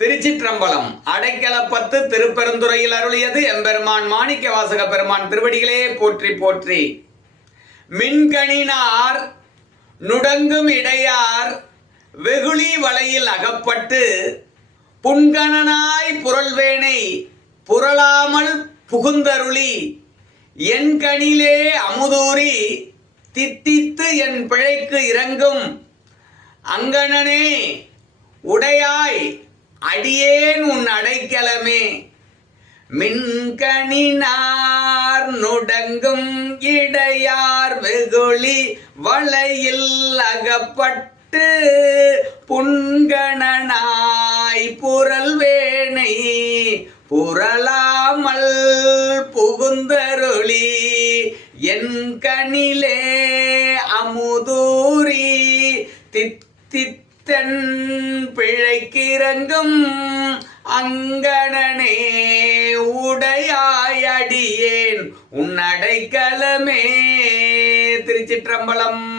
திருச்சிற்றம்பலம். அடைக்கலப்பத்து திருப்பெருந்துறையில் அருளியது எம்பெருமான் மாணிக்க வாசக பெருமான் திருவடிகளே போற்றி போற்றி. மின்கணினார் நுடங்கும் இடையார் வெகுளி வலையில் அகப்பட்டு புன்கணனாய் புரள்வேனை புரளாமல் புகுந்தருளி என் கணிலே அமுதூரி தித்தித்து என் பிழைக்கு இறங்கும் அங்கணனே உடையாய் அடியேன் உன் அடைக்கலமே. மின்கணினார் நுடங்கும் இடையார் வெகுளி வலையில் அகப்பட்டு புன்கணனாய் புரள்வேனை புரளாமல் புகுந்தருளி என் கணிலே அமுதூரி தித்தித்தன் பிழைக்கிறங்கும் அங்கணனே உடையாய் அடியேன் உன் அடைக்கலமே. திருச்சிற்றம்பலம்.